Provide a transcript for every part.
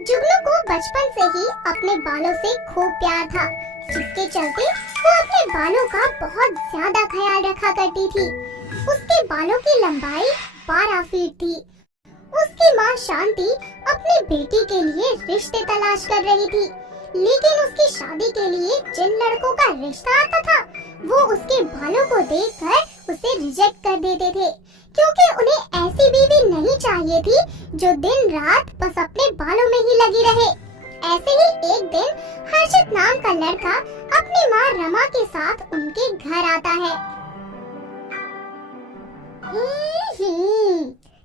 जुगनू को बचपन से ही अपने बालों से खूब प्यार था, जिसके चलते वो अपने बालों का बहुत ज्यादा ख्याल रखा करती थी। उसके बालों की लंबाई 12 फीट थी। उसकी माँ शांति अपनी बेटी के लिए रिश्ते तलाश कर रही थी, लेकिन उसकी शादी के लिए जिन लड़कों का रिश्ता आता था, वो उसके बालों को देखकर उसे रिजेक्ट कर देते थे, क्योंकि उन्हें ऐसी बीवी नहीं चाहिए थी जो दिन रात बस अपने बालों में ही लगी रहे। ऐसे ही एक दिन हर्षित नाम का लड़का अपनी माँ रमा के साथ उनके घर आता है।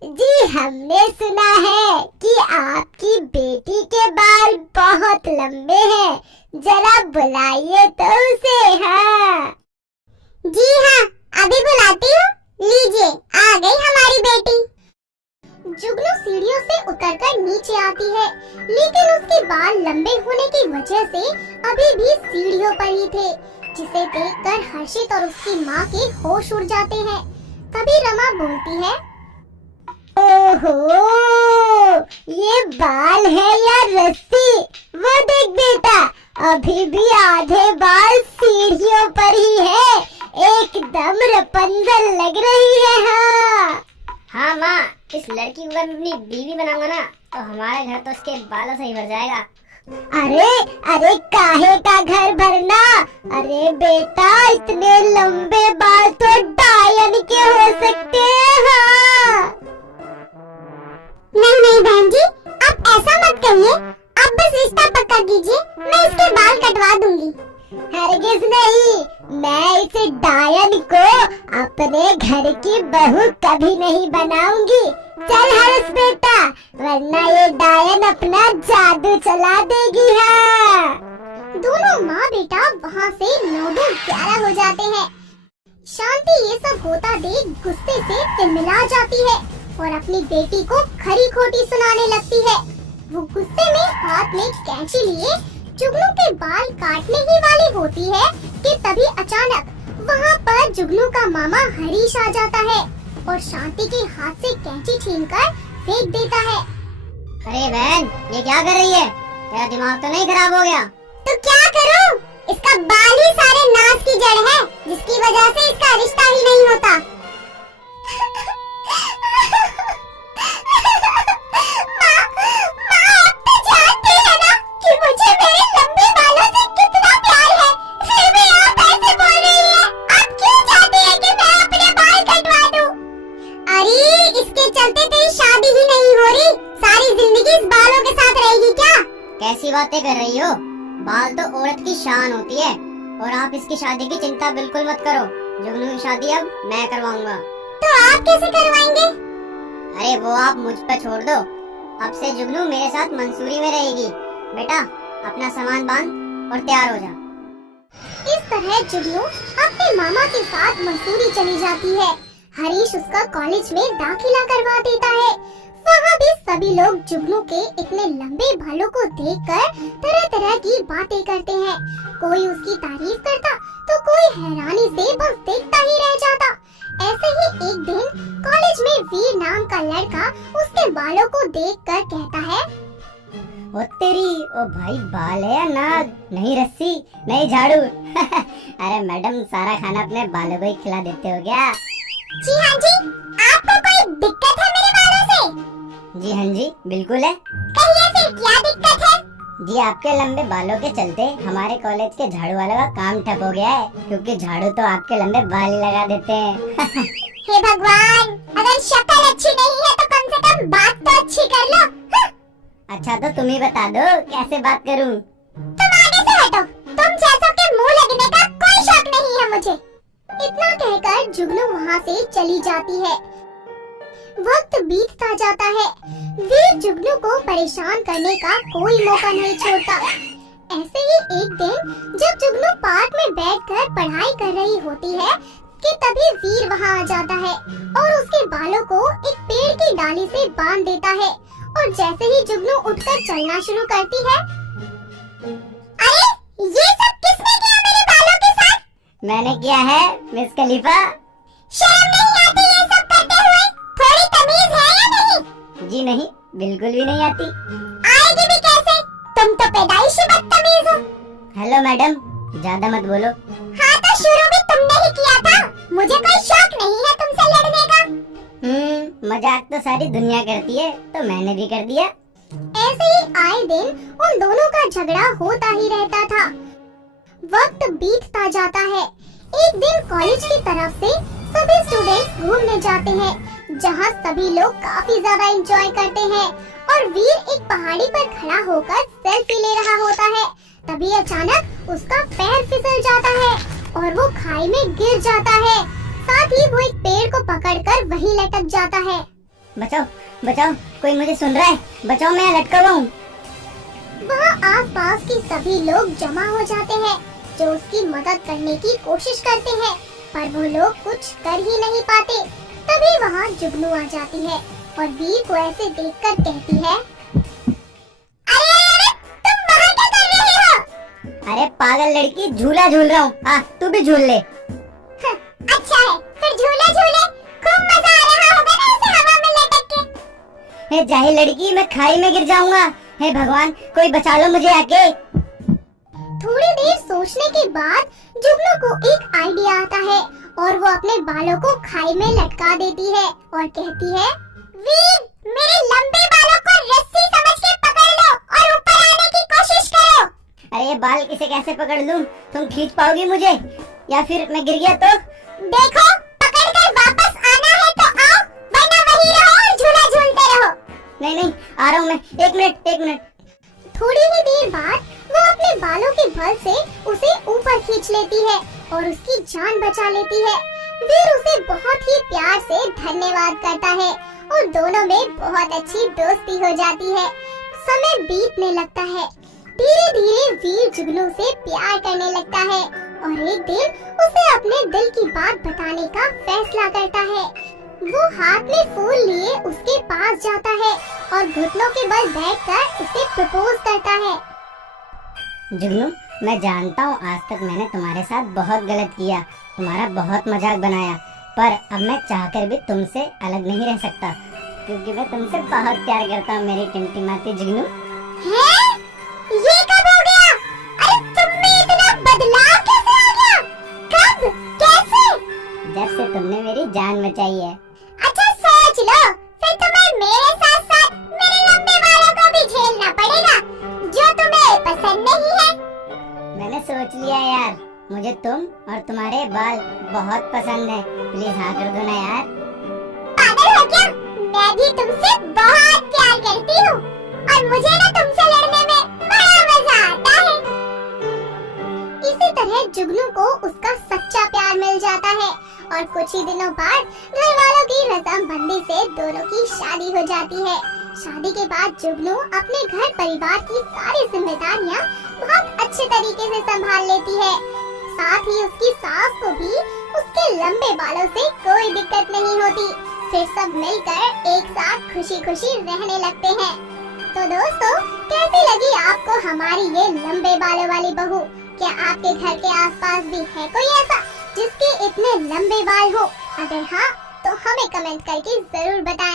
जी, हमने सुना है कि आपकी बेटी के बाल बहुत लंबे हैं, जरा बुलाइए तो उसे। हाँ जी हाँ, अभी बुलाती हूँ। लीजिए, आ गई हमारी बेटी। जुगनू सीढ़ियों से उतरकर नीचे आती है, लेकिन उसके बाल लंबे होने की वजह से अभी भी सीढ़ियों पर ही थे, जिसे देखकर हर्षित और उसकी माँ के होश उड़ जाते हैं। तभी रमा बोलती है, ओहो, ये बाल है या रस्सी? वो देख बेटा, अभी भी आधे बाल सीढ़ियों पर ही है, एकदम रपंजल लग रही है। हाँ माँ, इस लड़की को अगर अपनी बीवी बनाऊंगा ना, तो हमारे घर तो उसके बालों से ही भर जाएगा। अरे अरे, काहे का घर भरना? अरे बेटा, इतने लंबे बाल तो डायन के हो सकते हैं। हाँ। नहीं नहीं बहन जी, आप ऐसा मत कहिए, आप बस रिश्ता पक्का कीजिए, मैं इसके बाल कटवा दूंगी। हरगिज नहीं, मैं इस डायन को अपने घर की बहू कभी नहीं बनाऊंगी। चल हर्ष बेटा, वरना ये डायन अपना जादू चला देगी। हाँ। दोनों माँ बेटा वहाँ से 9-11 हो जाते हैं। शांति ये सब होता देख गुस्से से तिलमिला जाती है और अपनी बेटी को खरी खोटी सुनाने लगती है। वो गुस्से में हाथ में कैंची लिए जुगनू के बाल काटने ही वाली होती है कि तभी अचानक वहाँ पर जुगनू का मामा हरीश आ जाता है और शांति के हाथ से कैंची छीनकर फेंक देता है। अरे बहन, ये क्या कर रही है? तेरा दिमाग तो नहीं खराब हो गया? तो क्या करूं? इसका बाल ही सारे नाश की जड़ है, जिसकी वजह से इसका रिश्ता ही नहीं होता। कैसी बातें कर रही हो? बाल तो औरत की शान होती है, और आप इसकी शादी की चिंता बिल्कुल मत करो। जुगनू की शादी अब मैं करवाऊंगा। तो आप कैसे करवाएंगे? अरे वो आप मुझ पर छोड़ दो, अब से जुगनू मेरे साथ मंसूरी में रहेगी। बेटा, अपना सामान बांध और तैयार हो जा। इस तरह जुगनू अपने मामा के साथ मंसूरी चली जाती है। हरीश उसका कॉलेज में दाखिला करवा देता है। वहाँ भी सभी लोग जुगनू के इतने लंबे बालों को देखकर तरह तरह की बातें करते हैं। कोई उसकी तारीफ करता तो कोई हैरानी से बस देखता ही रह जाता। ऐसे ही एक दिन कॉलेज में वीर नाम का लड़का उसके बालों को देखकर कहता है, ओ तेरी, ओ भाई, बाल है या नाग? नहीं रस्सी, नहीं झाड़ू। अरे मैडम, सारा खाना अपने बालों को ही खिला देते हो क्या? जी हाँ जी, आपको कोई दिक्कत है मेरे बालों से? जी हाँ जी, बिल्कुल है। कहिए फिर क्या दिक्कत है? जी, आपके लंबे बालों के चलते हमारे कॉलेज के झाड़ू वालों का काम ठप हो गया है, क्योंकि झाड़ू तो आपके लंबे बाल ही लगा देते हैं। हे भगवान, अगर शक्ल अच्छी नहीं है तो कम से कम बात तो अच्छी कर लो। अच्छा, तो तुम ही बता दो कैसे बात करूं? तुम आगे से हटो, तुम जैसों के मुंह लगने का कोई शौक नहीं है मुझे। इतना कहकर जुगनू वहाँ से चली जाती है। वक्त बीतता जाता है, वीर जुगनू को परेशान करने का कोई मौका नहीं छोड़ता। ऐसे ही एक दिन जब जुगनू पार्क में बैठकर पढ़ाई कर रही होती है कि तभी वीर वहाँ आ जाता है और उसके बालों को एक पेड़ की डाली से बांध देता है। और जैसे ही जुगनू उठकर चलना शुरू करती है, अरे ये सब किसने किया मेरे बालों के साथ? मैंने किया है मिस खलीफा। शर्म नहीं आती ये सब करते हुए? थोड़ी तमीज है या नहीं? जी नहीं, बिल्कुल भी नहीं आती। आएगी भी तुम तो पैदाइशी बदतमीज हो। हेलो मैडम, ज्यादा मत बोलो। हाँ तो शुरू भी तुमने ही किया था, मुझे कोई शौक नहीं है तुमसे लड़ने का। मजाक तो सारी दुनिया करती है, तो मैंने भी कर दिया। ऐसे ही आए दिन उन दोनों का झगड़ा होता ही रहता था। वक्त बीतता जाता है। एक दिन कॉलेज की तरफ से सभी स्टूडेंट्स घूमने जाते हैं, जहाँ सभी लोग काफी ज्यादा एंजॉय करते हैं और वीर एक पहाड़ी पर खड़ा होकर सेल्फी ले रहा होता है। तभी अचानक उसका पैर फिसल जाता है और वो खाई में गिर जाता है। साथ ही वो एक पेड़ को पकड़कर वहीं लटक जाता है। बचाओ बचाओ, कोई मुझे सुन रहा है? बचाओ, मैं लटका हुआ हूँ। वहाँ आसपास के सभी लोग जमा हो जाते हैं, जो उसकी मदद करने की कोशिश करते हैं, पर वो लोग कुछ कर ही नहीं पाते। तभी वहाँ जुगनू आ जाती है और वीर को ऐसे देखकर कहती है, अरे तुम वहाँ क्या कर रहे हो? अरे पागल लड़की, झूला झूल रहा हूँ, तू भी झूल ले। अच्छा है, फिर झूले झूले, खूब मजा आ रहा होगा ना ऐसे हवा में लटक के। हे जाहिल लड़की, मैं खाई में गिर जाऊंगा। हे भगवान, कोई बचा लो मुझे आके। थोड़ी देर सोचने के बाद जुगनू को एक आइडिया आता है और वो अपने बालों को खाई में लटका देती है और कहती है, वीर, मेरे लंबे बालों को रस्सी समझ के पकड़ लो और ऊपर आने की कोशिश करो। अरे ये बाल किसे कैसे पकड़ लूं? तुम खींच पाओगी मुझे? या फिर मैं गिर गया तो? देखो, पकड़कर वापस आना है तो आओ, वरना वहीं रहो और झूला झूलते रहो। नहीं नहीं, आ रहा हूँ मैं। एक मिनट। थोड़ी ही देर बाद वो अपने बालों के बल से उसे ऊपर खींच लेती है और उसकी जान बचा लेती है। वीर उसे बहुत ही प्यार से धन्यवाद करता है और दोनों में बहुत अच्छी दोस्ती हो जाती है। समय बीतने लगता है। धीरे धीरे वीर जुगनू से प्यार करने लगता है और एक दिन उसे अपने दिल की बात बताने का फैसला करता है। वो हाथ में फूल लिए उसके पास जाता है और घुटनों के बल बैठकर उसे प्रपोज करता है। जुगनू, मैं जानता हूँ आज तक मैंने तुम्हारे साथ बहुत गलत किया, तुम्हारा बहुत मजाक बनाया, पर अब मैं चाहकर भी तुमसे अलग नहीं रह सकता, क्योंकि मैं तुमसे बहुत प्यार करता हूँ मेरी टिमटिमाती जुगनू। हैं? ये कब हो गया? अरे तुम में इतना बदलाव कैसे आ गया? कब? कैसे? जब से तुमने मेरी जान बचाई है। अच्छा सोच लो, फिर तुम्हें मेरे साथ साथ मेरे लंबे बालों को भी झेलना पड़ेगा, जो तुम्हें पसंद नहीं है। मैंने सोच लिया यार, मुझे तुम और तुम्हारे बाल बहुत पसंद है। प्लीज हाँ कर दो ना यार। पागल हो क्या? मैं भी तुमसे बहुत प्यार करती हूँ और मुझे ना तुमसे लड़ने में बड़ा मजा आता है। इसी तरह जुगनू को उसका सच्चा प्यार मिल जाता है और कुछ ही दिनों बाद घर वालों की रस्मबंदी से दोनों की शादी हो जाती है। शादी के बाद जुगनू अपने घर परिवार की सारी जिम्मेदारियां बहुत अच्छे तरीके से संभाल लेती है। साथ ही उसकी सास को भी उसके लंबे बालों से कोई दिक्कत नहीं होती। फिर सब मिलकर एक साथ खुशी खुशी रहने लगते हैं। तो दोस्तों, कैसी लगी आपको हमारी ये लंबे बालों वाली बहू? क्या आपके घर के आसपास भी है कोई ऐसा जिसके इतने लंबे बाल हो? अगर हाँ, तो हमें कमेंट करके जरूर बताएं।